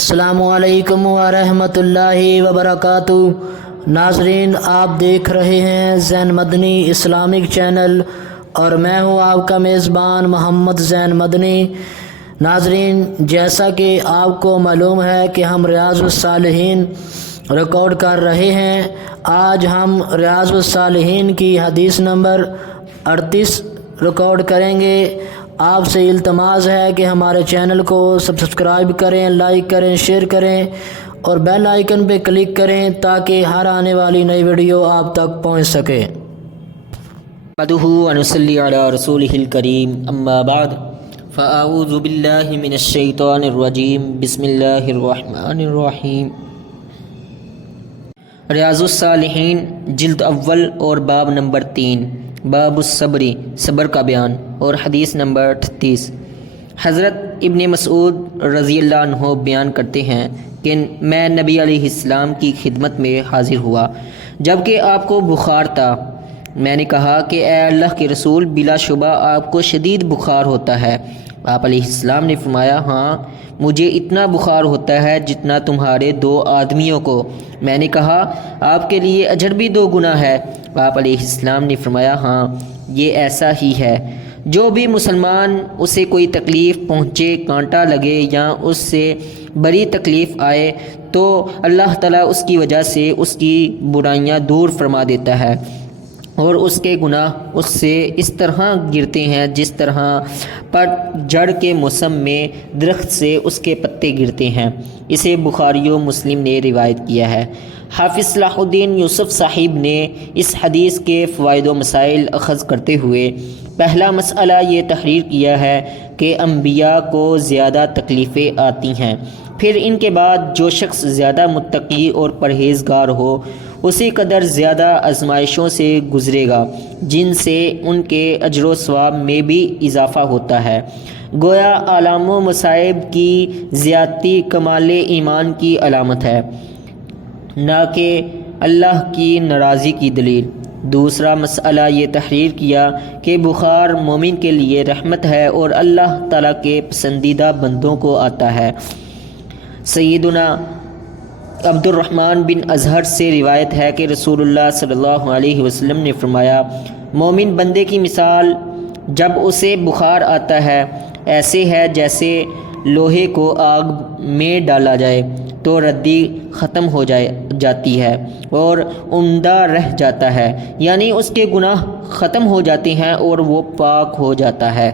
السلام علیکم ورحمۃ اللہ وبرکاتہ۔ ناظرین، آپ دیکھ رہے ہیں زین مدنی اسلامک چینل اور میں ہوں آپ کا میزبان محمد زین مدنی۔ ناظرین، جیسا کہ آپ کو معلوم ہے کہ ہم ریاض الصالحین ریکارڈ کر رہے ہیں۔ آج ہم ریاض الصالحین کی حدیث نمبر 38 ریکارڈ کریں گے۔ آپ سے التماس ہے کہ ہمارے چینل کو سبسکرائب کریں، لائک کریں، شیئر کریں اور بیل آئیکن پہ کلک کریں تاکہ ہر آنے والی نئی ویڈیو آپ تک پہنچ سکے۔ نحمدہ ونصلی علی رسولہ الکریم، اما بعد فاعوذ باللہ من الشیطان الرجیم، بسم اللہ الرحمن الرحیم۔ ریاض الصالحین جلد اول اور باب نمبر 3، باب الصبری، صبر کا بیان، اور حدیث نمبر 38۔ حضرت ابن مسعود رضی اللہ عنہ بیان کرتے ہیں کہ میں نبی علیہ السلام کی خدمت میں حاضر ہوا جبکہ آپ کو بخار تھا۔ میں نے کہا کہ اے اللہ کے رسول، بلا شبہ آپ کو شدید بخار ہوتا ہے۔ آپ علیہ السلام نے فرمایا، ہاں، مجھے اتنا بخار ہوتا ہے جتنا تمہارے 2 آدمیوں کو۔ میں نے کہا، آپ کے لیے اجر بھی 2 گنا ہے۔ آپ علیہ السلام نے فرمایا، ہاں، یہ ایسا ہی ہے۔ جو بھی مسلمان اسے کوئی تکلیف پہنچے، کانٹا لگے یا اس سے بڑی تکلیف آئے تو اللہ تعالیٰ اس کی وجہ سے اس کی برائیاں دور فرما دیتا ہے اور اس کے گناہ اس سے اس طرح گرتے ہیں جس طرح پتجھڑ کے موسم میں درخت سے اس کے پتے گرتے ہیں۔ اسے بخاری و مسلم نے روایت کیا ہے۔ حافظ صلاح الدین یوسف صاحب نے اس حدیث کے فوائد و مسائل اخذ کرتے ہوئے پہلا مسئلہ یہ تحریر کیا ہے کہ انبیاء کو زیادہ تکلیفیں آتی ہیں، پھر ان کے بعد جو شخص زیادہ متقی اور پرہیزگار ہو اسی قدر زیادہ آزمائشوں سے گزرے گا جن سے ان کے اجر و ثواب میں بھی اضافہ ہوتا ہے۔ گویا آلام و مصائب کی زیادتی کمال ایمان کی علامت ہے، نہ کہ اللہ کی ناراضی کی دلیل۔ دوسرا مسئلہ یہ تحریر کیا کہ بخار مومن کے لیے رحمت ہے اور اللہ تعالیٰ کے پسندیدہ بندوں کو آتا ہے۔ سیدنا عبد الرحمن بن اظہر سے روایت ہے کہ رسول اللہ صلی اللہ علیہ وسلم نے فرمایا، مومن بندے کی مثال جب اسے بخار آتا ہے ایسے ہے جیسے لوہے کو آگ میں ڈالا جائے تو ردی ختم ہو جاتی ہے اور عمدہ رہ جاتا ہے، یعنی اس کے گناہ ختم ہو جاتے ہیں اور وہ پاک ہو جاتا ہے۔